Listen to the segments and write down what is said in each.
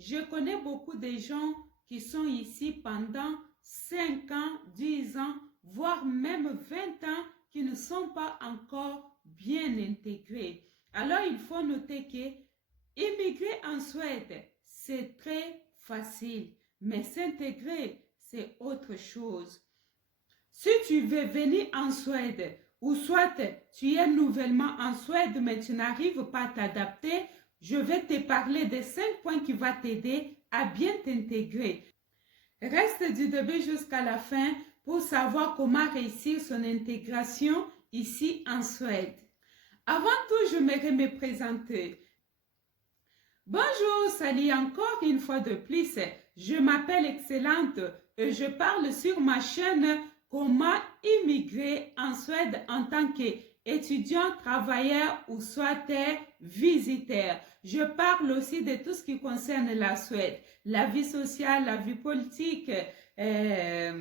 Je connais beaucoup de gens qui sont ici pendant 5 ans, 10 ans, voire même 20 ans, qui ne sont pas encore bien intégrés. Alors, il faut noter que immigrer en Suède, c'est très facile, mais s'intégrer, c'est autre chose. Si tu veux venir en Suède, ou soit tu es nouvellement en Suède, mais tu n'arrives pas à t'adapter, je vais te parler de 5 points qui vont t'aider à bien t'intégrer. Reste du début jusqu'à la fin pour savoir comment réussir son intégration ici en Suède. Avant tout, je j'aimerais me présenter. Bonjour, salut encore une fois de plus. Je m'appelle Excellente et je parle sur ma chaîne Comment immigrer en Suède en tant qu'étudiant, travailleur ou soit visiteur. Je parle aussi de tout ce qui concerne la Suède, la vie sociale, la vie politique, la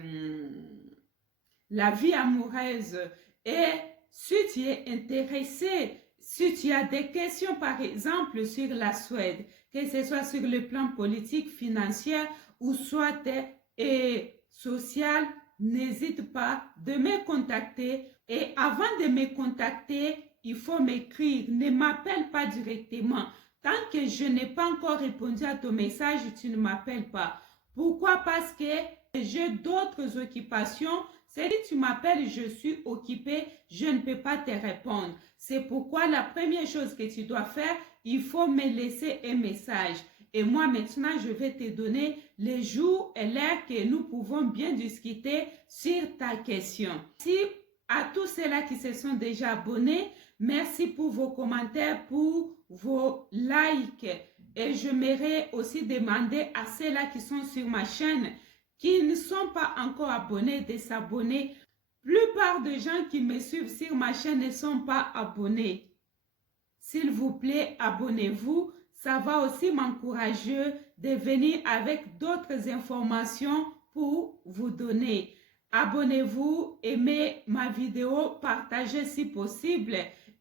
vie amoureuse. Et si tu es intéressé, si tu as des questions par exemple sur la Suède, que ce soit sur le plan politique, financier ou soit social, n'hésite pas de me contacter. Et avant de me contacter, il faut m'écrire. Ne m'appelle pas directement. Tant que je n'ai pas encore répondu à ton message, tu ne m'appelles pas. Pourquoi? Parce que j'ai d'autres occupations. Si tu m'appelles, je suis occupée, je ne peux pas te répondre. C'est pourquoi la première chose que tu dois faire, il faut me laisser un message. Et moi, maintenant, je vais te donner les jours et l'heure que nous pouvons bien discuter sur ta question. Merci à tous ceux-là qui se sont déjà abonnés. Merci pour vos commentaires, pour vos likes. Et je m'aimerais aussi demander à ceux-là qui sont sur ma chaîne, qui ne sont pas encore abonnés, de s'abonner. La plupart des gens qui me suivent sur ma chaîne ne sont pas abonnés. S'il vous plaît, abonnez-vous. Ça va aussi m'encourager de venir avec d'autres informations pour vous donner. Abonnez-vous, aimez ma vidéo, partagez si possible.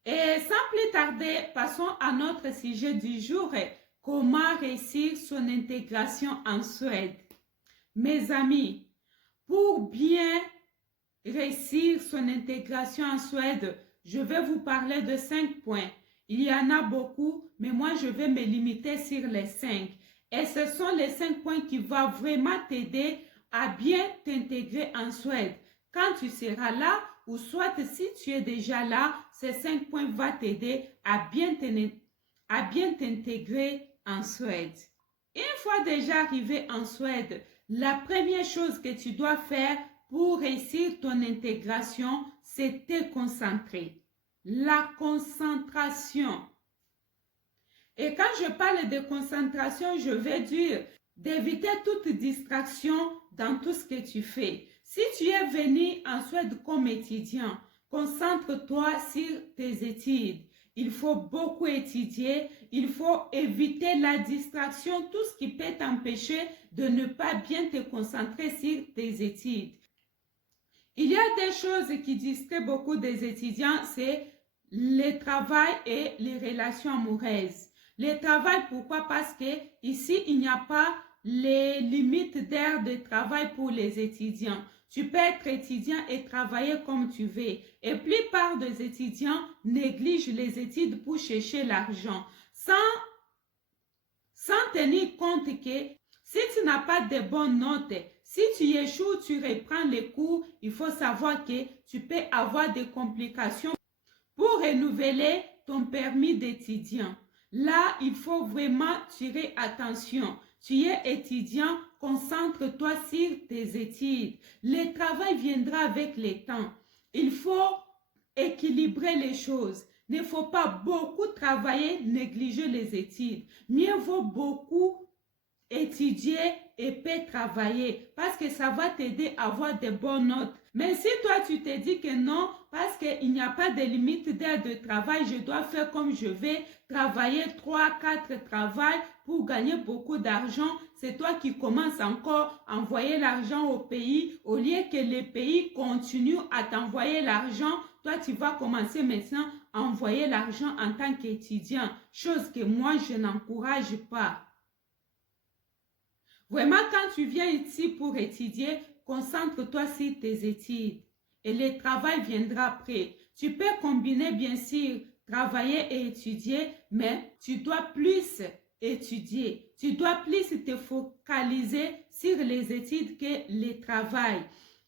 Et sans plus tarder, passons à notre sujet du jour. Comment réussir son intégration en Suède? Mes amis, pour bien réussir son intégration en Suède, je vais vous parler de 5 points. Il y en a beaucoup, mais moi je vais me limiter sur les 5. Et ce sont les 5 points qui vont vraiment t'aider à bien t'intégrer en Suède. Quand tu seras là, ou soit si tu es déjà là, ces 5 points vont t'aider à bien t'intégrer en Suède. Une fois déjà arrivé en Suède, la première chose que tu dois faire pour réussir ton intégration, c'est te concentrer. La concentration. Et quand je parle de concentration, je vais dire d'éviter toute distraction dans tout ce que tu fais. Si tu es venu en Suède comme étudiant, concentre-toi sur tes études. Il faut beaucoup étudier, il faut éviter la distraction, tout ce qui peut t'empêcher de ne pas bien te concentrer sur tes études. Il y a des choses qui distraient beaucoup des étudiants, c'est le travail et les relations amoureuses. Le travail, pourquoi? Parce que ici, il n'y a pas les limites d'heures de travail pour les étudiants. Tu peux être étudiant et travailler comme tu veux. Et la plupart des étudiants négligent les études pour chercher l'argent, sans tenir compte que si tu n'as pas de bonnes notes, si tu échoues, tu reprends les cours, il faut savoir que tu peux avoir des complications pour renouveler ton permis d'étudiant. Là, il faut vraiment tirer attention. Tu es étudiant, concentre-toi sur tes études. Le travail viendra avec le temps. Il faut équilibrer les choses. Il ne faut pas beaucoup travailler, négliger les études. Mieux vaut beaucoup étudier et peut travailler parce que ça va t'aider à avoir de bonnes notes. Mais si toi tu te dis que non, parce qu'il n'y a pas de limite d'heure de travail, je dois faire comme je vais, travailler 3-4 travails pour gagner beaucoup d'argent, c'est toi qui commences encore à envoyer l'argent au pays. Au lieu que le pays continue à t'envoyer l'argent, toi tu vas commencer maintenant à envoyer l'argent en tant qu'étudiant, chose que moi je n'encourage pas. Vraiment, quand tu viens ici pour étudier, concentre-toi sur tes études et le travail viendra après. Tu peux combiner, bien sûr, travailler et étudier, mais tu dois plus étudier. Tu dois plus te focaliser sur les études que le travail.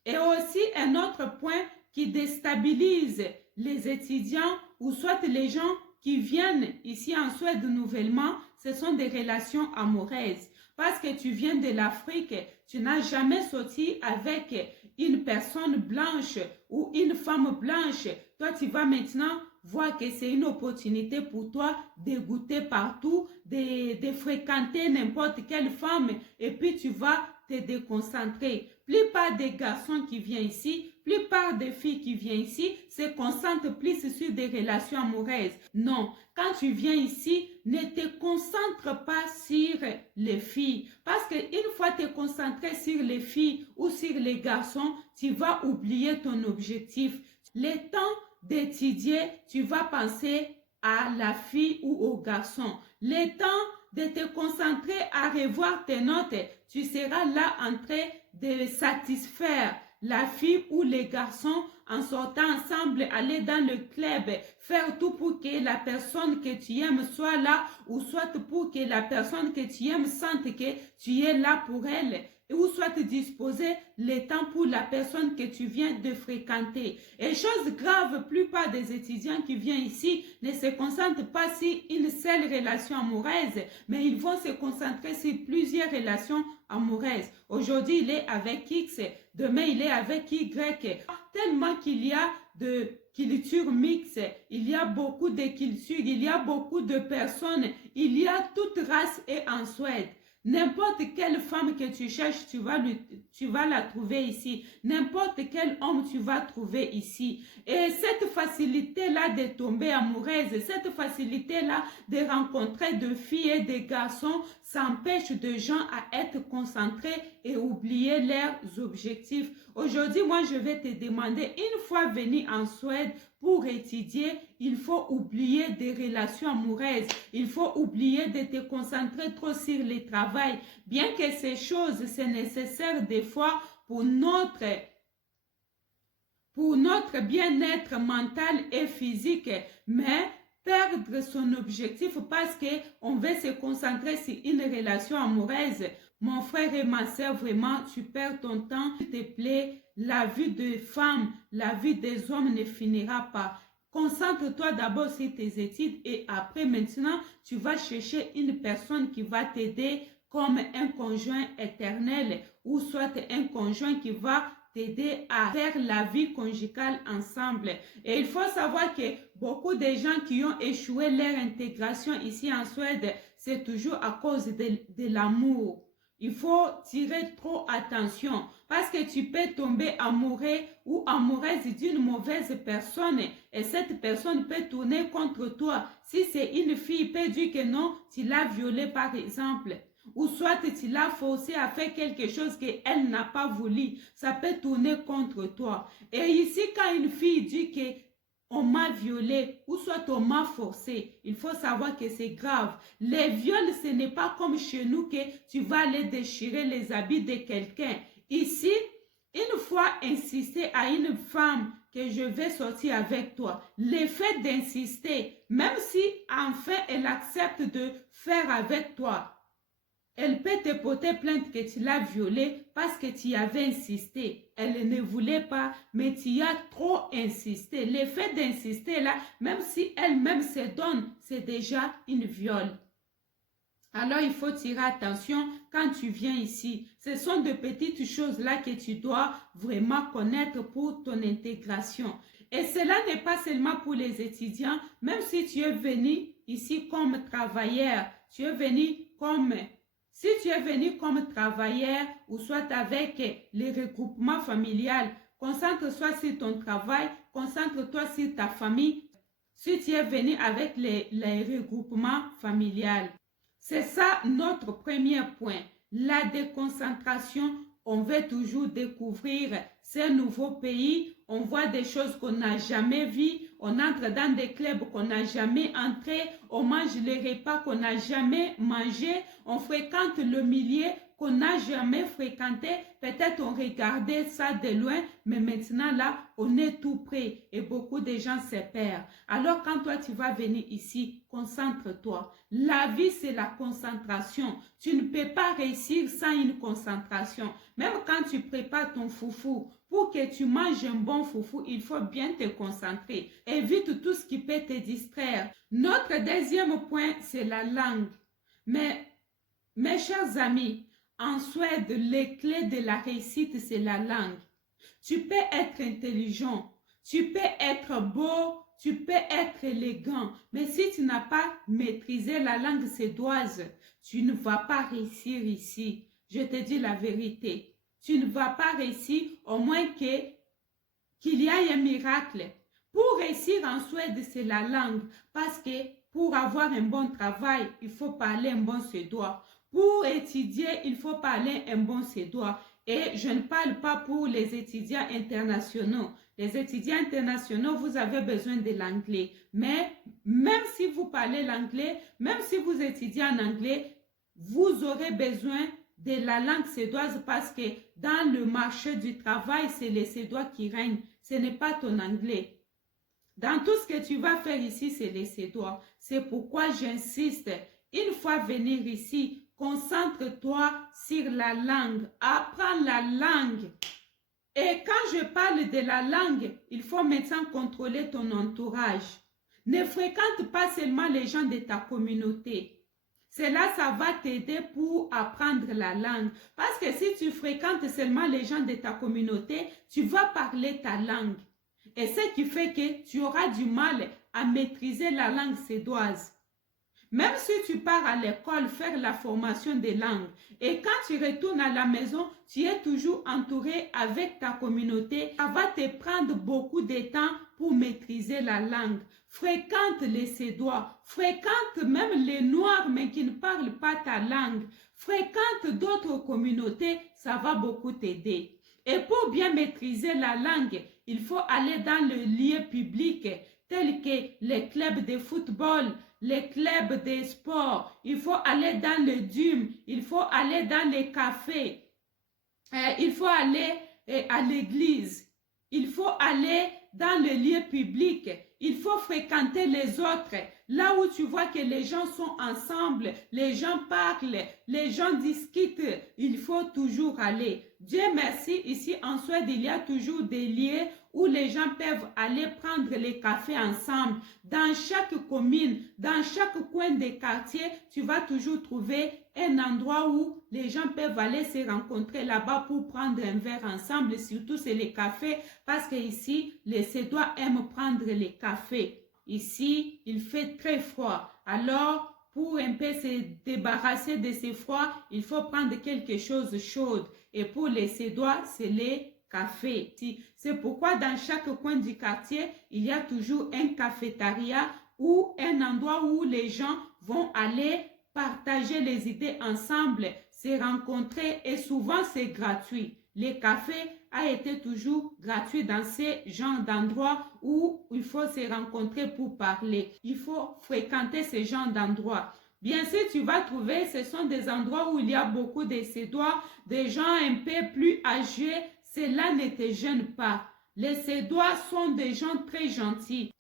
Et aussi, un autre point qui déstabilise les étudiants ou soit les gens qui viennent ici en Suède nouvellement, ce sont des relations amoureuses. Parce que tu viens de l'Afrique, tu n'as jamais sorti avec une personne blanche ou une femme blanche. Toi, tu vas maintenant voir que c'est une opportunité pour toi de goûter partout, de fréquenter n'importe quelle femme et puis tu vas te déconcentrer. Plupart des garçons qui viennent ici, plupart des filles qui viennent ici se concentrent plus sur des relations amoureuses. Non, quand tu viens ici, ne te concentre pas sur les filles. Parce qu'une fois te concentré sur les filles ou sur les garçons, tu vas oublier ton objectif. Le temps d'étudier, tu vas penser à la fille ou au garçon. Le temps de te concentrer à revoir tes notes, tu seras là en train de satisfaire la fille ou les garçons en sortant ensemble, aller dans le club, faire tout pour que la personne que tu aimes soit là ou soit pour que la personne que tu aimes sente que tu es là pour elle ou soit disposer le temps pour la personne que tu viens de fréquenter. Et chose grave, plupart des étudiants qui viennent ici ne se concentrent pas sur une seule relation amoureuse, mais ils vont se concentrer sur plusieurs relations amoureuses. Aujourd'hui, il est avec X, demain, il est avec Y. Tellement qu'il y a de cultures mixtes, il y a beaucoup de cultures, il y a beaucoup de personnes, il y a toute race et en Suède. N'importe quelle femme que tu cherches, tu vas la trouver ici. N'importe quel homme, tu vas trouver ici. Et cette facilité-là de tomber amoureuse, cette facilité-là de rencontrer de filles et de garçons, ça empêche de gens à être concentrés et oublier leurs objectifs. Aujourd'hui, moi, je vais te demander, une fois venu en Suède, pour étudier, il faut oublier des relations amoureuses. Il faut oublier de te concentrer trop sur le travail. Bien que ces choses, c'est nécessaire des fois pour notre bien-être mental et physique. Mais perdre son objectif parce qu'on veut se concentrer sur une relation amoureuse, mon frère et ma soeur, vraiment, tu perds ton temps. S'il te plaît, la vie des femmes, la vie des hommes ne finira pas. Concentre-toi d'abord sur tes études et après, maintenant, tu vas chercher une personne qui va t'aider comme un conjoint éternel ou soit un conjoint qui va t'aider à faire la vie conjugale ensemble. Et il faut savoir que beaucoup de gens qui ont échoué leur intégration ici en Suède, c'est toujours à cause de l'amour. Il faut tirer trop attention parce que tu peux tomber amoureux ou amoureuse d'une mauvaise personne et cette personne peut tourner contre toi. Si c'est une fille, peut dire que non, tu l'as violée par exemple. Ou soit tu l'as forcé à faire quelque chose qu'elle n'a pas voulu. Ça peut tourner contre toi. Et ici, quand une fille dit que on m'a violé ou soit on m'a forcé, il faut savoir que c'est grave. Les viols, ce n'est pas comme chez nous que tu vas aller déchirer les habits de quelqu'un. Ici, une fois insister à une femme que je vais sortir avec toi, le fait d'insister, même si enfin elle accepte de faire avec toi, elle peut te porter plainte que tu l'as violée parce que tu avais insisté. Elle ne voulait pas, mais tu as trop insisté. Le fait d'insister là, même si elle-même se donne, c'est déjà une viol. Alors, il faut tirer attention quand tu viens ici. Ce sont de petites choses là que tu dois vraiment connaître pour ton intégration. Et cela n'est pas seulement pour les étudiants, même si tu es venu ici comme travailleur, tu es venu comme... Si tu es venu comme travailleur ou soit avec les regroupements familiales, concentre-toi sur ton travail, concentre-toi sur ta famille. Si tu es venu avec les regroupements familiales. C'est ça notre premier point. La déconcentration, on veut toujours découvrir ces nouveaux pays. On voit des choses qu'on n'a jamais vues. On entre dans des clubs qu'on n'a jamais entrés. On mange les repas qu'on n'a jamais mangés. On fréquente le milieu qu'on n'a jamais fréquenté. Peut-être on regardait ça de loin, mais maintenant là, on est tout près et beaucoup de gens se perdent. Alors quand toi tu vas venir ici, concentre-toi. La vie c'est la concentration. Tu ne peux pas réussir sans une concentration. Même quand tu prépares ton foufou, pour que tu manges un bon foufou, il faut bien te concentrer. Évite tout ce qui peut te distraire. Notre deuxième point, c'est la langue. Mais mes chers amis, en Suède, les clés de la réussite, c'est la langue. Tu peux être intelligent, tu peux être beau, tu peux être élégant, mais si tu n'as pas maîtrisé la langue suédoise, tu ne vas pas réussir ici. Je te dis la vérité. Tu ne vas pas réussir au moins qu'il y ait un miracle. Pour réussir en Suède, c'est la langue, parce que pour avoir un bon travail, il faut parler un bon suédois. Pour étudier, il faut parler un bon suédois. Et je ne parle pas pour les étudiants internationaux. Les étudiants internationaux, vous avez besoin de l'anglais. Mais même si vous parlez l'anglais, même si vous étudiez en anglais, vous aurez besoin de la langue suédoise parce que dans le marché du travail, c'est les Suédois qui règnent. Ce n'est pas ton anglais. Dans tout ce que tu vas faire ici, c'est les Suédois. C'est pourquoi j'insiste. Une fois venir ici, concentre-toi sur la langue. Apprends la langue. Et quand je parle de la langue, il faut maintenant contrôler ton entourage. Ne fréquente pas seulement les gens de ta communauté. Cela, ça va t'aider pour apprendre la langue. Parce que si tu fréquentes seulement les gens de ta communauté, tu vas parler ta langue. Et ce qui fait que tu auras du mal à maîtriser la langue suédoise. Même si tu pars à l'école faire la formation des langues et quand tu retournes à la maison, tu es toujours entouré avec ta communauté, ça va te prendre beaucoup de temps pour maîtriser la langue. Fréquente les Suédois, fréquente même les Noirs mais qui ne parlent pas ta langue. Fréquente d'autres communautés, ça va beaucoup t'aider. Et pour bien maîtriser la langue, il faut aller dans le lieu public tels que les clubs de football, les clubs de sport, il faut aller dans le gym, il faut aller dans les cafés, il faut aller à l'église, il faut aller dans le lieu public, il faut fréquenter les autres. Là où tu vois que les gens sont ensemble, les gens parlent, les gens discutent, il faut toujours aller. Dieu merci, ici en Suède, il y a toujours des lieux où les gens peuvent aller prendre les cafés ensemble. Dans chaque commune, dans chaque coin des quartiers, tu vas toujours trouver un endroit où les gens peuvent aller se rencontrer là-bas pour prendre un verre ensemble. Surtout, c'est les cafés parce que ici, les Suédois aiment prendre les cafés. Ici, il fait très froid. Alors, pour un peu se débarrasser de ce froid, il faut prendre quelque chose de chaud. Et pour les Suédois, c'est les cafés. C'est pourquoi dans chaque coin du quartier, il y a toujours un cafétéria ou un endroit où les gens vont aller partager les idées ensemble, se rencontrer et souvent c'est gratuit. Les cafés a été toujours gratuit dans ces genres d'endroits où il faut se rencontrer pour parler. Il faut fréquenter ces genres d'endroits. Bien sûr, tu vas trouver, ce sont des endroits où il y a beaucoup de Suédois, des gens un peu plus âgés. Cela ne te gêne pas. Les Suédois sont des gens très gentils.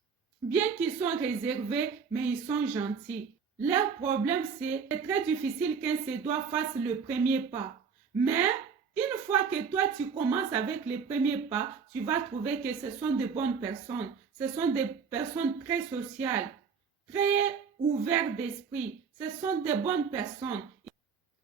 Bien qu'ils soient réservés, mais ils sont gentils. Leur problème, c'est très difficile qu'un Suédois fasse le premier pas. Mais une fois que toi, tu commences avec les premiers pas, tu vas trouver que ce sont de bonnes personnes. Ce sont des personnes très sociales, très ouvertes d'esprit. Ce sont de bonnes personnes.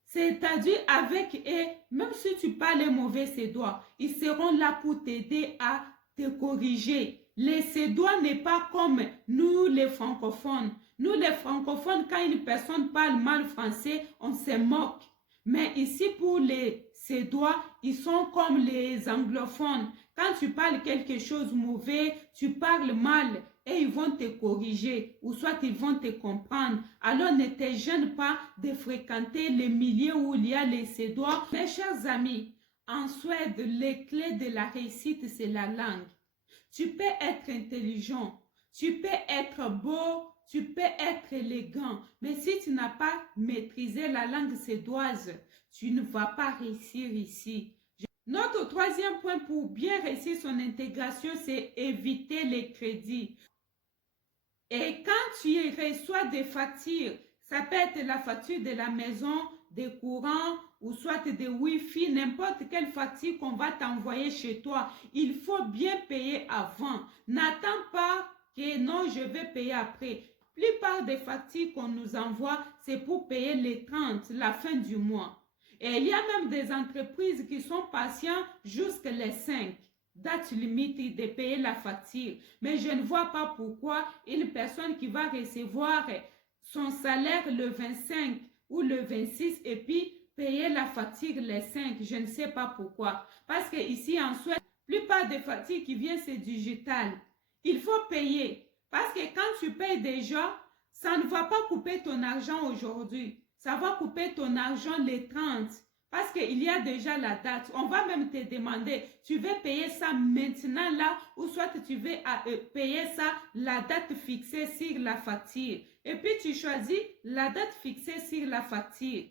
C'est-à-dire avec eux, même si tu parles mauvais Suédois, ils seront là pour t'aider à te corriger. Les Suédois n'est pas comme nous les francophones. Nous les francophones, quand une personne parle mal français, on se moque. Mais ici pour les Suédois, ils sont comme les anglophones. Quand tu parles quelque chose de mauvais, tu parles mal et ils vont te corriger ou soit ils vont te comprendre. Alors ne te gêne pas de fréquenter les milieux où il y a les Suédois. Mes chers amis, en Suède, les clés de la réussite, c'est la langue. Tu peux être intelligent, tu peux être beau, tu peux être élégant, mais si tu n'as pas maîtrisé la langue suédoise, tu ne vas pas réussir ici. Notre troisième point pour bien réussir son intégration, c'est éviter les crédits. Et quand tu reçois des factures, ça peut être la facture de la maison, des courants ou soit des Wi-Fi, n'importe quelle facture qu'on va t'envoyer chez toi, il faut bien payer avant. N'attends pas que non, je vais payer après. La plupart des factures qu'on nous envoie, c'est pour payer les 30, la fin du mois. Et il y a même des entreprises qui sont patientes jusqu'à les 5. Date limite de payer la facture. Mais je ne vois pas pourquoi une personne qui va recevoir son salaire le 25 ou le 26 et puis payer la facture les 5. Je ne sais pas pourquoi. Parce que ici en Suède, la plupart des factures qui viennent, c'est digital. Il faut payer. Parce que quand tu payes déjà, ça ne va pas couper ton argent aujourd'hui. Ça va couper ton argent les 30. Parce qu'il y a déjà la date. On va même te demander, tu veux payer ça maintenant là ou soit tu veux payer ça la date fixée sur la facture. Et puis tu choisis la date fixée sur la facture.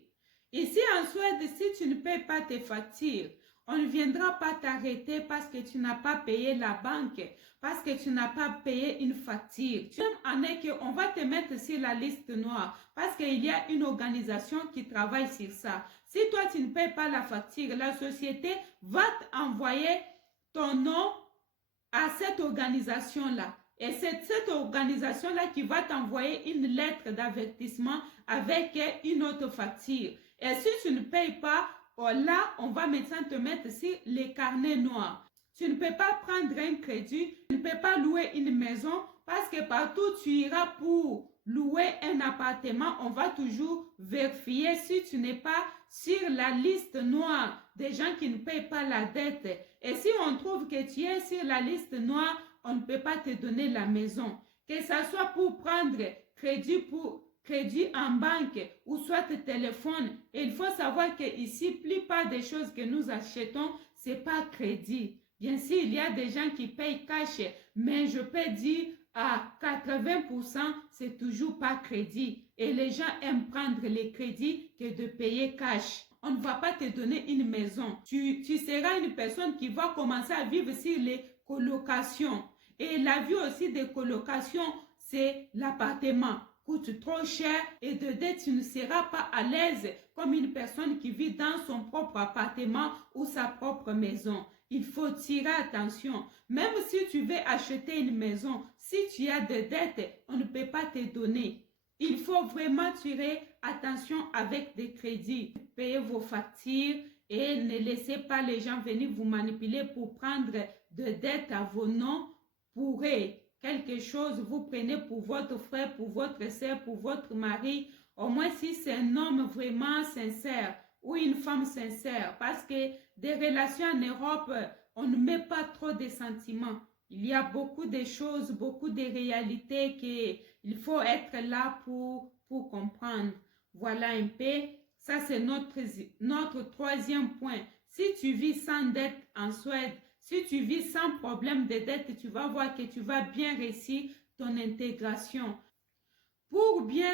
Ici en Suède, si tu ne payes pas tes factures, on ne viendra pas t'arrêter parce que tu n'as pas payé la banque, parce que tu n'as pas payé une facture. Tu en es qu'on va te mettre sur la liste noire parce qu'il y a une organisation qui travaille sur ça. Si toi, tu ne payes pas la facture, la société va t'envoyer ton nom à cette organisation-là. Et c'est cette organisation-là qui va t'envoyer une lettre d'avertissement avec une autre facture. Et si tu ne payes pas, là, on va maintenant te mettre sur les carnets noirs. Tu ne peux pas prendre un crédit, tu ne peux pas louer une maison parce que partout tu iras pour louer un appartement, on va toujours vérifier si tu n'es pas sur la liste noire des gens qui ne payent pas la dette. Et si on trouve que tu es sur la liste noire, on ne peut pas te donner la maison. Que ce soit pour prendre crédit en banque ou soit téléphone. Et il faut savoir que ici, la plupart des choses que nous achetons, ce n'est pas crédit. Bien sûr, il y a des gens qui payent cash, mais je peux dire à 80%, c'est toujours pas crédit. Et les gens aiment prendre les crédits que de payer cash. On ne va pas te donner une maison. Tu seras une personne qui va commencer à vivre sur les colocations. Et la vie aussi des colocations, c'est l'appartement coûte trop cher et de dette, tu ne seras pas à l'aise comme une personne qui vit dans son propre appartement ou sa propre maison. Il faut tirer attention. Même si tu veux acheter une maison, si tu as des dettes, on ne peut pas te donner. Il faut vraiment tirer attention avec des crédits. Payez vos factures et ne laissez pas les gens venir vous manipuler pour prendre de dettes à vos noms pour quelque chose, vous prenez pour votre frère, pour votre soeur, pour votre mari, au moins si c'est un homme vraiment sincère ou une femme sincère, parce que des relations en Europe, on ne met pas trop de sentiments. Il y a beaucoup de choses, beaucoup de réalités qu'il faut être là pour comprendre. Voilà un peu, ça c'est notre troisième point. Si tu vis sans dette en Suède, si tu vis sans problème de dette, tu vas voir que tu vas bien réussir ton intégration. Pour bien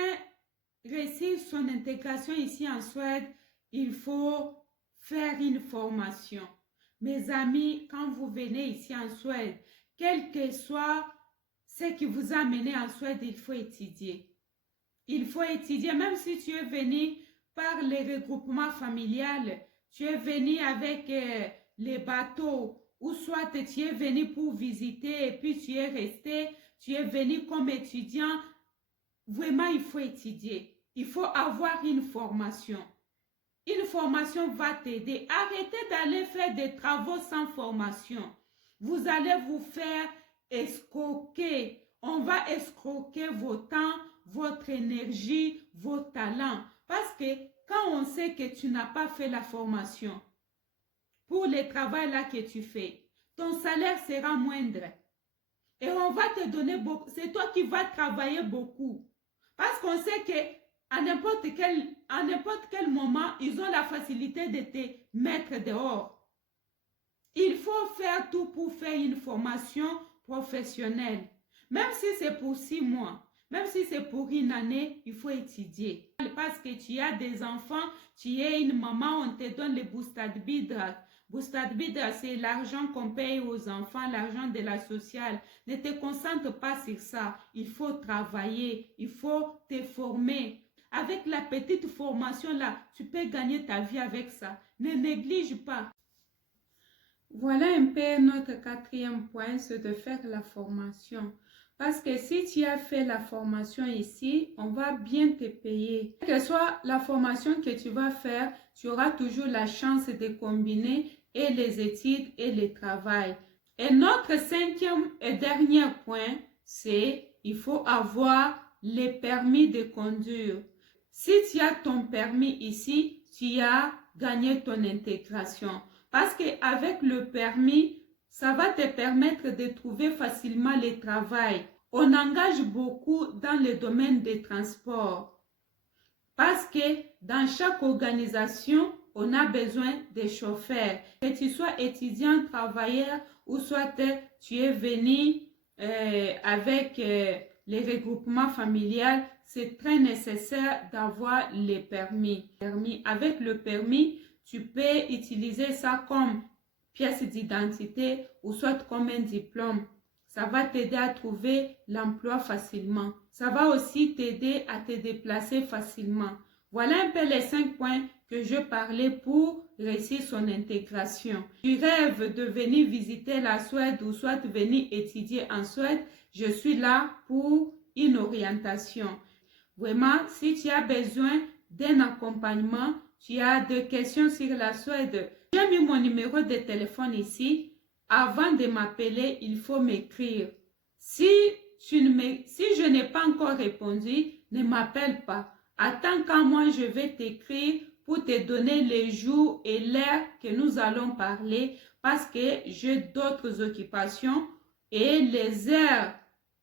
réussir son intégration ici en Suède, il faut faire une formation. Mes amis, quand vous venez ici en Suède, quel que soit ce qui vous a amené en Suède, il faut étudier. Il faut étudier, même si tu es venu par les regroupements familiales, tu es venu avec les bateaux, ou soit tu es venu pour visiter et puis tu es resté, tu es venu comme étudiant. Vraiment, il faut étudier. Il faut avoir une formation. Une formation va t'aider. Arrêtez d'aller faire des travaux sans formation. Vous allez vous faire escroquer. On va escroquer vos temps, votre énergie, vos talents. Parce que quand on sait que tu n'as pas fait la formation, pour le travail là que tu fais, ton salaire sera moindre. Et on va te donner beaucoup. C'est toi qui vas travailler beaucoup. Parce qu'on sait qu'à n'importe quel moment, ils ont la facilité de te mettre dehors. Il faut faire tout pour faire une formation professionnelle. Même si c'est pour 6 mois. Même si c'est pour une année, il faut étudier. Parce que tu as des enfants, tu es une maman, on te donne le Boostad Bidra. Boostad Bidra, c'est l'argent qu'on paye aux enfants, l'argent de la sociale. Ne te concentre pas sur ça. Il faut travailler, il faut te former. Avec la petite formation là, tu peux gagner ta vie avec ça. Ne néglige pas. Voilà un peu notre quatrième point, c'est de faire la formation. Parce que si tu as fait la formation ici, on va bien te payer. Quelle que soit la formation que tu vas faire, tu auras toujours la chance de combiner et les études et le travail. Et notre cinquième et dernier point, c'est il faut avoir les permis de conduire. Si tu as ton permis ici, tu as gagné ton intégration. Parce qu'avec le permis, ça va te permettre de trouver facilement le travail. On engage beaucoup dans le domaine des transports. Parce que dans chaque organisation, on a besoin de chauffeurs. Que tu sois étudiant, travailleur ou soit tu es venu avec les regroupements familiales, c'est très nécessaire d'avoir les permis. Avec le permis, tu peux utiliser ça comme pièce d'identité ou soit comme un diplôme. Ça va t'aider à trouver l'emploi facilement. Ça va aussi t'aider à te déplacer facilement. Voilà un peu les 5 points que je parlais pour réussir son intégration. Tu rêves de venir visiter la Suède ou soit venir étudier en Suède, je suis là pour une orientation. Vraiment, si tu as besoin d'un accompagnement, tu as des questions sur la Suède, j'ai mis mon numéro de téléphone ici. Avant de m'appeler, il faut m'écrire. Si je n'ai pas encore répondu, ne m'appelle pas. Attends quand moi je vais t'écrire pour te donner les jours et l'heure que nous allons parler parce que j'ai d'autres occupations et les heures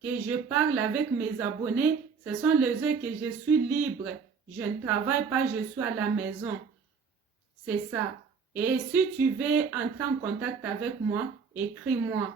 que je parle avec mes abonnés, ce sont les heures que je suis libre. Je ne travaille pas, je suis à la maison. C'est ça. Et si tu veux entrer en contact avec moi, écris-moi.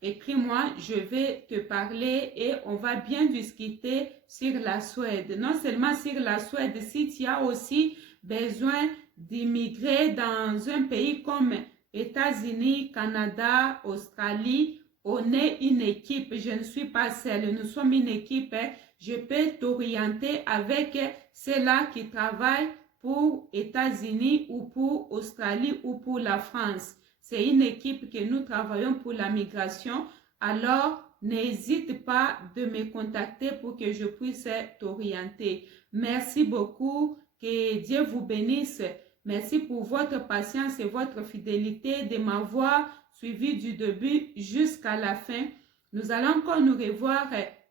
Écris-moi, je vais te parler et on va bien discuter sur la Suède. Non seulement sur la Suède, si tu as aussi besoin d'immigrer dans un pays comme États-Unis, Canada, Australie, on est une équipe. Je ne suis pas seule. Nous sommes une équipe. Je peux t'orienter avec ceux-là qui travaillent pour États-Unis ou pour Australie ou pour la France. C'est une équipe que nous travaillons pour la migration. Alors, n'hésite pas de me contacter pour que je puisse t'orienter. Merci beaucoup. Que Dieu vous bénisse. Merci pour votre patience et votre fidélité de m'avoir suivi du début jusqu'à la fin. Nous allons encore nous revoir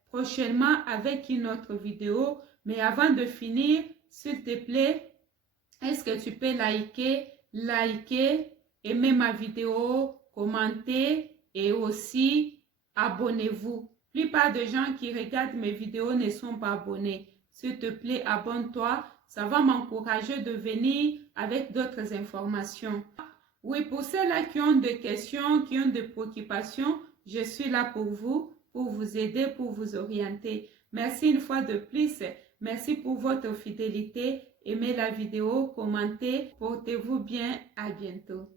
prochainement avec une autre vidéo. Mais avant de finir, s'il te plaît, est-ce que tu peux liker, aimer ma vidéo, commenter et aussi abonnez-vous. La plupart des gens qui regardent mes vidéos ne sont pas abonnés. S'il te plaît, abonne-toi. Ça va m'encourager de venir avec d'autres informations. Oui, pour ceux-là qui ont des questions, qui ont des préoccupations, je suis là pour vous aider, pour vous orienter. Merci une fois de plus. Merci pour votre fidélité. Aimez la vidéo, commentez. Portez-vous bien. À bientôt.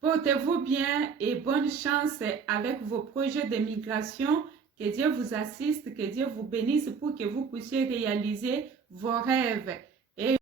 Portez-vous bien et bonne chance avec vos projets de migration. Que Dieu vous assiste, que Dieu vous bénisse pour que vous puissiez réaliser vos rêves.